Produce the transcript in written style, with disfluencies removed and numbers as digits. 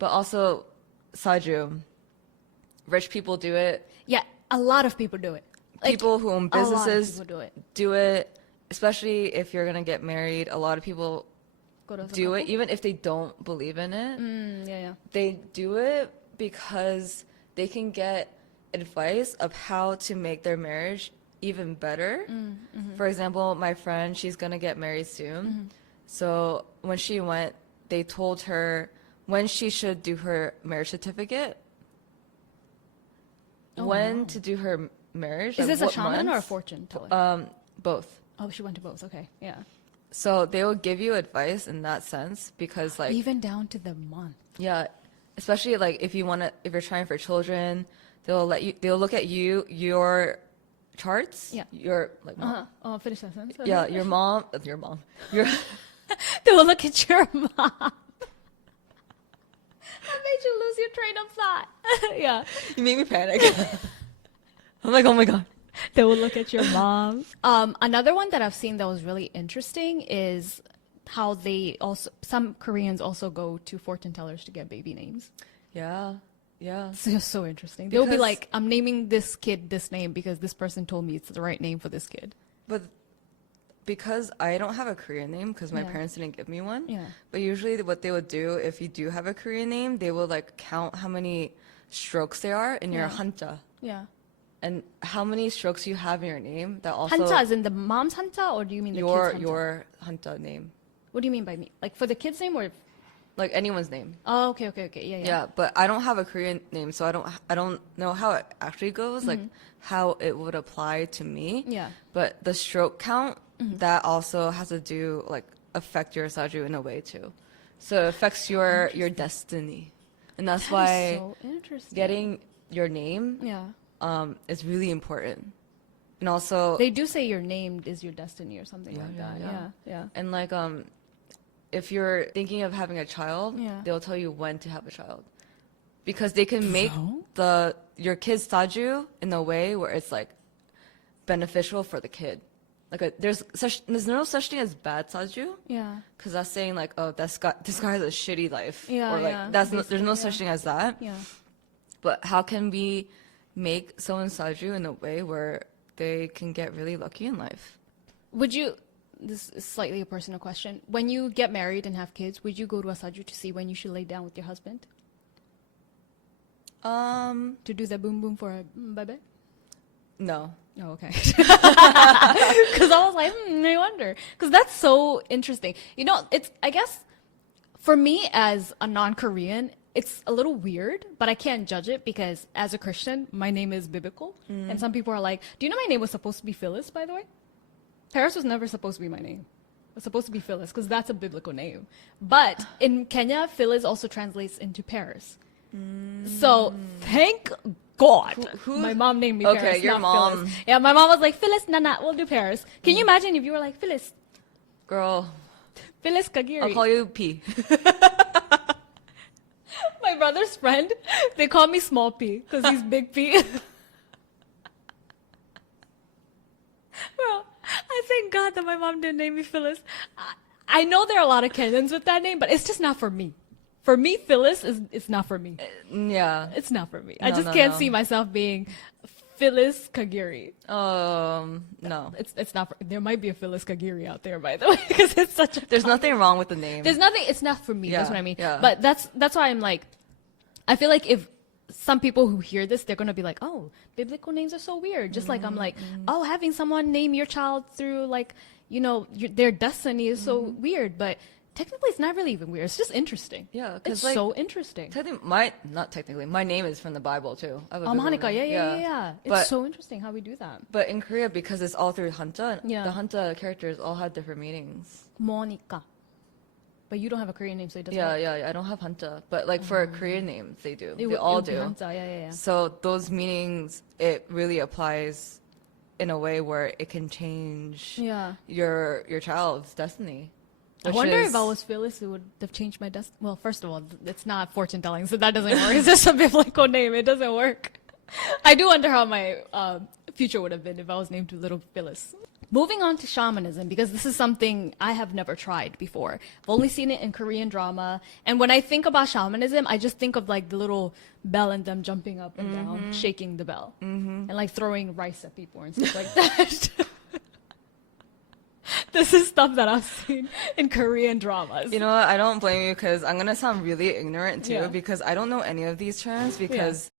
But also, saju. Rich people do it. Yeah, a lot of people do it. Like, People who own a lot of businesses people do it. Especially if you're gonna get married, a lot of people Go to the do it, couple? even if they don't believe in it. Yeah. They do it because they can get advice of how to make their marriage even better. For example, my friend, she's gonna get married soon. So when she went, they told her when she should do her marriage certificate, when to do her marriage. Is like this a what shaman or a months. fortune teller? Both. Oh, she went to both. Okay, yeah. So they will give you advice in that sense because like Even down to the month. yeah, especially like if you're trying for children, they'll look at your charts. Yeah. Your like mom. Oh, finish that sentence. Yeah, your mom, your They will look at your mom. That made you lose your train of thought. Yeah. you made me panic. I'm like, oh my god. They will look at your mom. Another one that I've seen that was really interesting is how some Koreans also go to fortune tellers to get baby names. Yeah, yeah. So interesting. They'll be Because- like, I'm naming this kid this name because this person told me it's the right name for this kid. But because I don't have a Korean name because my Yeah. parents didn't give me one. Yeah. But usually what they would do if you do have a Korean name, they will like count how many strokes there are in your Yeah. hanja. Yeah. And how many strokes you have in your name that also Hanta is in the mom's hanta, or do you mean the kid's hanta? your hanta name, What do you mean by me? Like for the kid's name or? like anyone's name. Oh, okay. Yeah. Yeah, but I don't have a Korean name, so I don't know how it actually goes, like how it would apply to me. Yeah. But the stroke count that also has to do like affect your saju in a way too, so it affects your destiny, and that's That why is so interesting. getting your name Yeah. is really important, and also They do say your name is your destiny or something like that. Yeah. and like if you're thinking of having a child, Yeah. they'll tell you when to have a child, because they can make So? your kid's saju in a way where it's like beneficial for the kid. Like there's no such thing as bad saju, Yeah. because that's saying like, oh, this guy has a shitty life, Yeah, or like yeah, there's no basically, such thing as that. Yeah. But how can we make someone's saju in a way where they can get really lucky in life? Would you? This is slightly a personal question. When you get married and have kids, would you go to a saju to see when you should lay down with your husband to do the boom boom for a baby? No. Oh, okay. Because I was like, I wonder. Because that's so interesting. You know, I guess, for me as a non-Korean, it's a little weird, but I can't judge it because as a Christian, my name is biblical. And some people are like, do you know my name was supposed to be Phyllis, by the way? Paris was never supposed to be my name. It was supposed to be Phyllis because that's a biblical name. But in Kenya, Phyllis also translates into Paris. So thank God. My mom named me Okay, Paris, your not mom. Phyllis. Yeah, my mom was like, Phyllis, Nana, we'll do Paris. Can you imagine if you were like, Phyllis Girl, Kagiri? I'll call you P. My brother's friend, they call me Small P because he's Big P. Bro, I thank God that my mom didn't name me Phyllis. I know there are a lot of Kenyans with that name, but it's just not for me. For me, Phyllis it's not for me. Yeah. It's not for me. I No, just no, can't no. see myself being Phyllis Kagiri. No. It's not. There might be a Phyllis Kagiri out there, by the way, because it's such a. There's nothing wrong with the name. There's nothing. It's not for me. Yeah, That's what I mean. yeah. But that's why I'm like, I feel like if some people who hear this, they're gonna be like, oh, biblical names are so weird. Just like I'm like, oh, having someone name your child through like, their destiny is so weird. But technically, it's not really even weird. It's just interesting. Yeah, it's 'cause, like, so interesting. Not technically, my name is from the Bible too. I have a Oh, biblical Monica, name. yeah. It's But- so interesting how we do that. But in Korea, because it's all through hanja, Yeah. the hanja characters all have different meanings. Monica. But you don't have a Korean name, so it doesn't. Yeah, work. yeah, I don't have hanta, but like for Korean names, they do. It They would- all it would be do. Hanja, yeah. So those meanings, it really applies in a way where it can change Yeah. your child's destiny. I which wonder is- if I was Phyllis, it would have changed my destiny. Well, first of all, it's not fortune telling, so that doesn't work. It's just a biblical name. It doesn't work. I do wonder how my future would have been if I was named Little Phyllis. Moving on to shamanism, because this is something I have never tried before. I've only seen it in Korean drama. And when I think about shamanism, I just think of like the little bell and them jumping up and down, shaking the bell, and like throwing rice at people and stuff like that. This is stuff that I've seen in Korean dramas. You know what? I don't blame you because I'm gonna sound really ignorant too Yeah. because I don't know any of these terms because